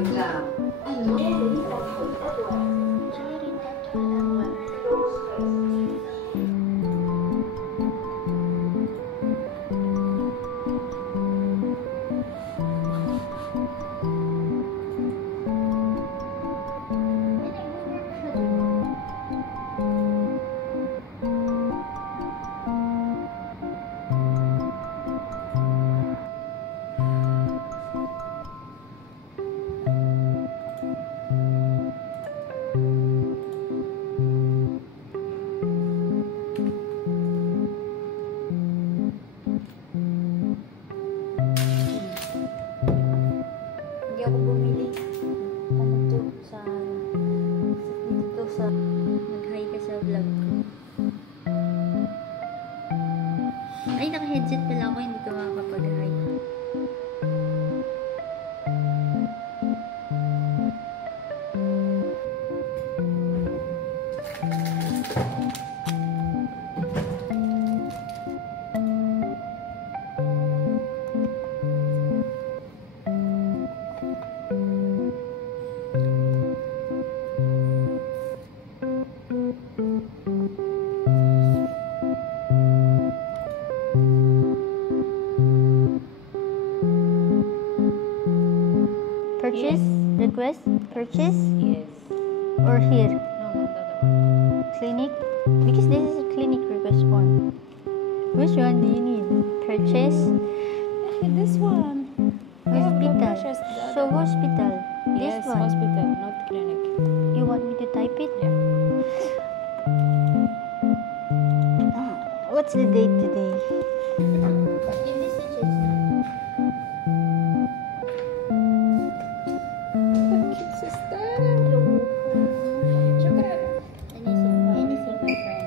exam. Hindi ako bumili. Ano to? Dito sa mag-hi ka sa vlog ko. Ay, naka-headset pala ako. Hindi ka makakapag-hi. Purchase? Yes. Request? Purchase? Yes. Or here? No, no. Clinic? Because this is a clinic request form. Which one do you need? Purchase? This one. Hospital. So hospital. Yes, This one. hospital, not clinic. You want me to type it? Yeah. What's the date today? Anything, my friend.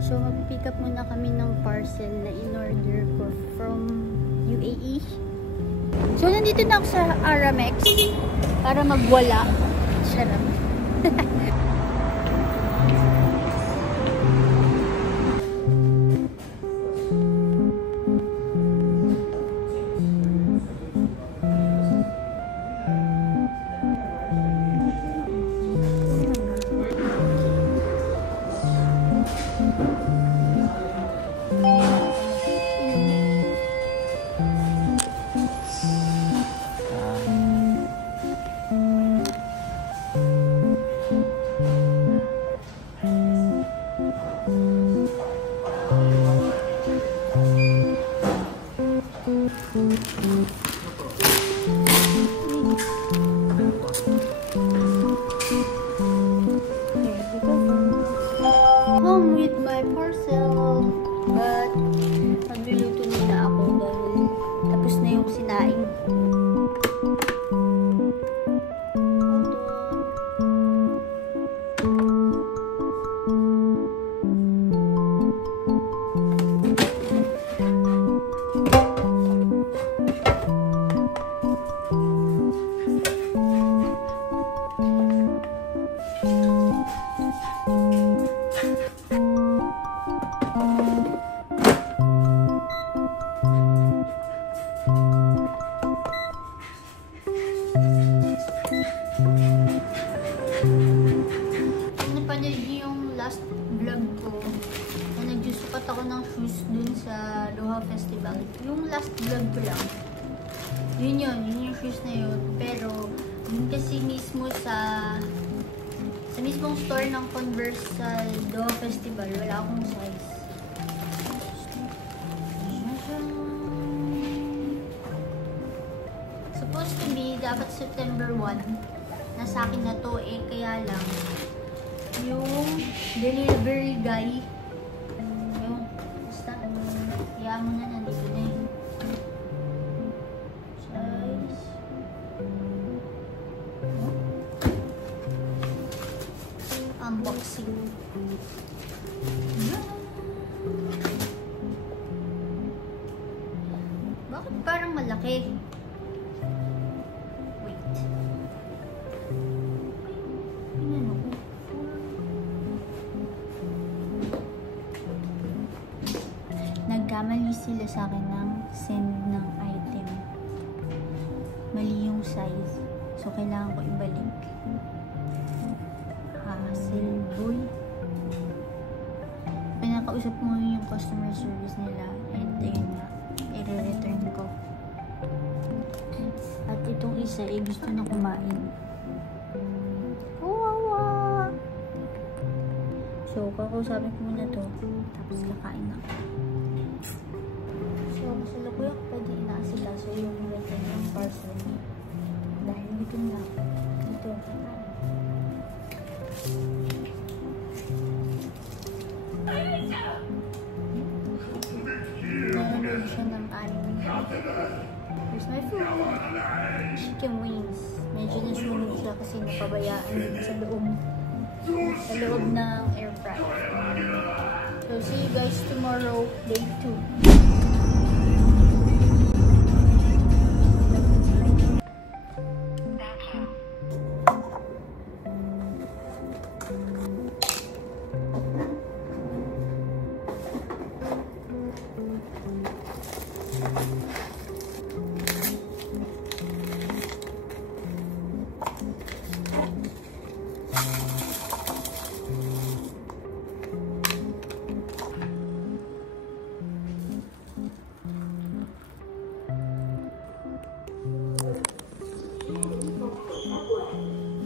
So, mag-pick up muna kami ng parcel na in-order ko from UAE. So, nandito na ako sa Aramex para magwala. Sarap. Home with my parcel. But, magluluto muna ako dahil tapos na yung sinaing. ko na nagsusukat ako ng shoes dun sa Doha Festival. Yung last vlog ko lang. Yun yung shoes na yun. Pero, yun kasi mismo sa mismong store ng Converse sa Doha Festival, wala akong size. Supposed to be, dapat September 1. Nasa akin na to, kaya lang, yung delivery guy, yung, basta, kaya mo na, nandito na yun. Size. Unboxing. Bakit parang malaki? Wait. Ano ko? Nagkamali sila sa akin ng send ng item. Mali yung size. So, kailangan ko ibalik. Hassle boy. Pinakausap mo yung customer service nila. And ayun nga, i-return ko. At itong isa gusto na kumain. Wawa! So, kakausapin ko muna to. Tapos kakain na ako. So, masalukuyan ko pwede inaasila. So, yung return ng parcel. Dahil dito na ako. Dito. Nanonood siya ng anime. Here's my food. Chicken wings. Medyo nasunog siya kasi napabayaan sa loob ng air fryer. So, see you guys tomorrow, day 2.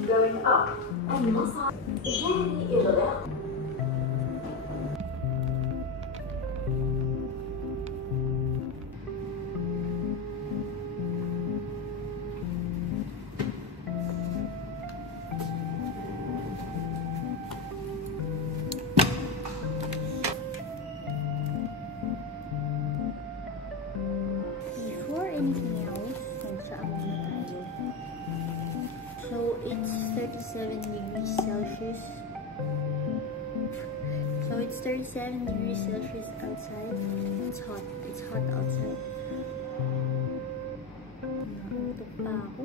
Going up and massage جاني إغلاق. Before anything else, magsaan muna tayo. So, it's 37 degrees Celsius. So, it's 37 degrees Celsius outside. It's hot. It's hot outside. Nakautok pa ako.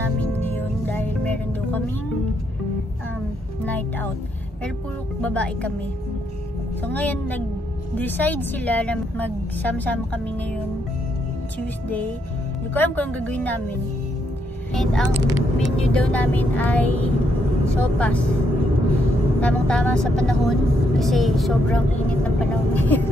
namin ngayon dahil meron daw kaming night out. Pero puro babae kami. So ngayon nag-decide sila na magsama-sama kami ngayon Tuesday. Hindi ko alam kung anong gagawin namin. And ang menu daw namin ay sopas. Tamang-tama sa panahon kasi sobrang init ng panahon ngayon.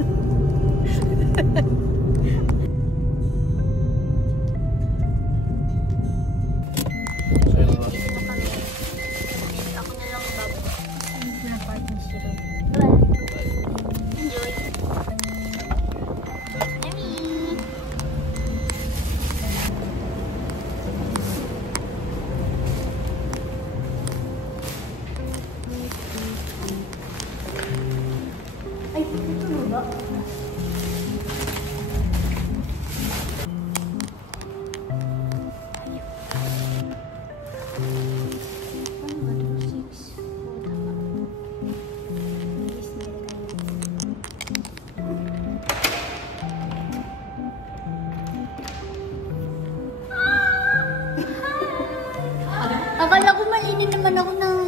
Akala ko malinis naman ako ng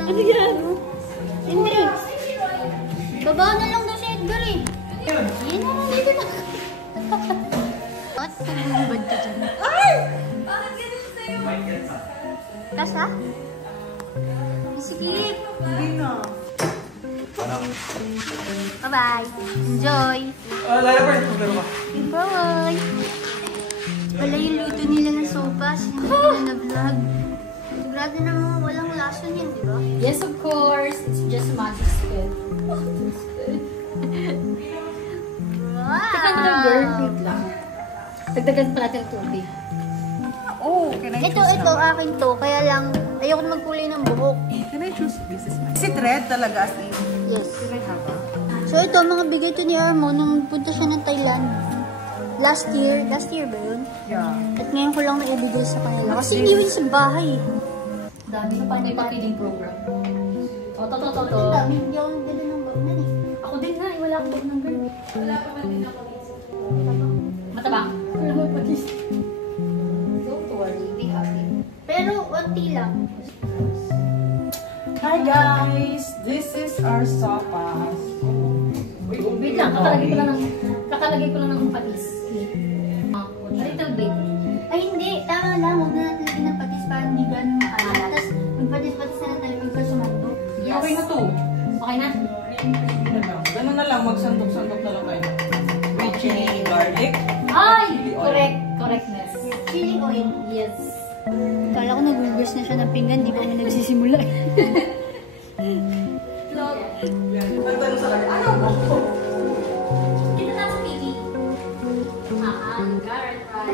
ano yan? Hindi. Baba na lang daw si Edgar eh. Yan na lang dito na. What? Nagbubad ka dyan. Ay! Bakit ganun sa'yo? Tas ha? Sige. Hindi na. Bye-bye. Enjoy. Lala pa rin. Bye-bye. Wala yung luto nila ng sopas. Hindi nila na vlog. Sigurado na mga walang lason yan, di ba? Yes, of course. It's just magic squid. Wow! Teka na lang, girl. Wait lang. Dagdagan pa natin tubig. Oh, can I Ito, akin to. Kaya lang, ayoko na magkulay ng buhok. Can I choose? This is mine. Is it red talaga as in? Yes. Can I have a? So ito, mga bigay to ni Armo nung punta siya ng Thailand. Last year ba yun? Yeah. At ngayon ko lang naibigay sa kanila. Kasi hindi yun sa bahay. Dami na parang may pa-feeding program. O, to. Ang dami, hindi ako nagdala ng bagnan eh. Ako din na, wala akong bag ng girl. Wala pa man din ako. Matabang. Wala mo pa din. Don't worry, be happy. Pero, unti lang. Hi guys! This is our sopas. Wait lang, kakalagay ko lang ng patis. A little bit. Ay hindi, tama lang. Huwag na natin lagyan ng patis para hindi ganun maalat. Tapos, magpatis-patis na lang tayo pagkasumando. Yes. Okay na to. Okay na? Ganun na lang. Magsandok-sandok na lang kayo. With chili, garlic. Ay! Correctness. Chili oil. Yes. Kala ko nag-reverse na siya ng pinggan, di ba mo nagsisimula? Nagtanong sa kanya, ano ba? Dito na sa TV. Garlic fry.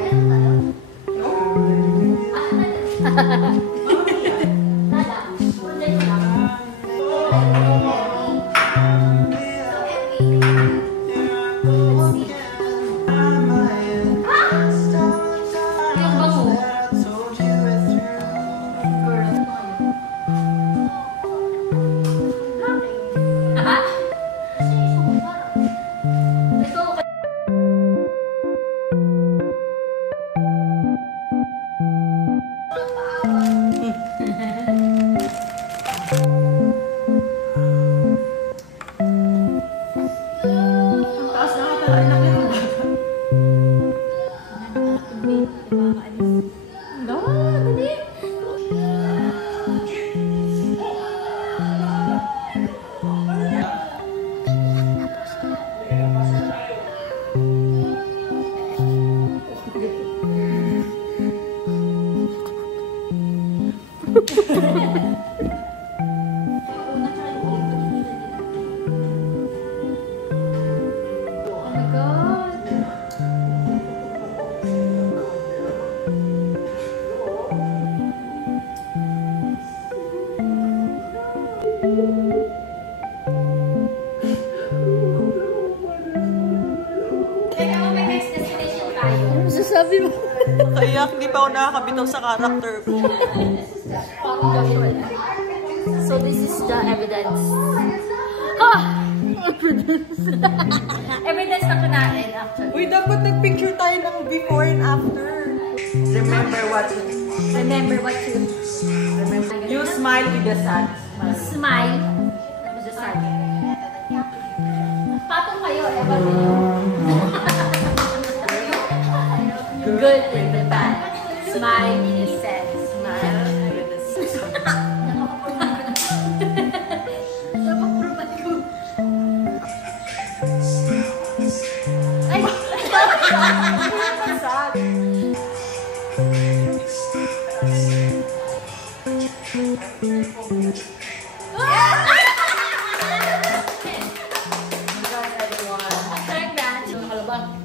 Sabi mo. Kaya hindi pa ako nakakabitaw sa character ko. So this is the evidence. Evidence na kunain actually. Uy, dapat nag-picture tayo ng before and after. Remember what Remember what you... You smile with the sun. Smile. With the sun. Patong kayo, ewan niyo. Good with the bad. Smile in the sad. Smile with the sun. Ay!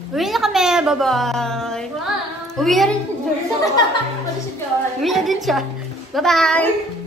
Uwi na kami. Bye-bye. Uwi na rin. Uwi na din siya. Bye-bye.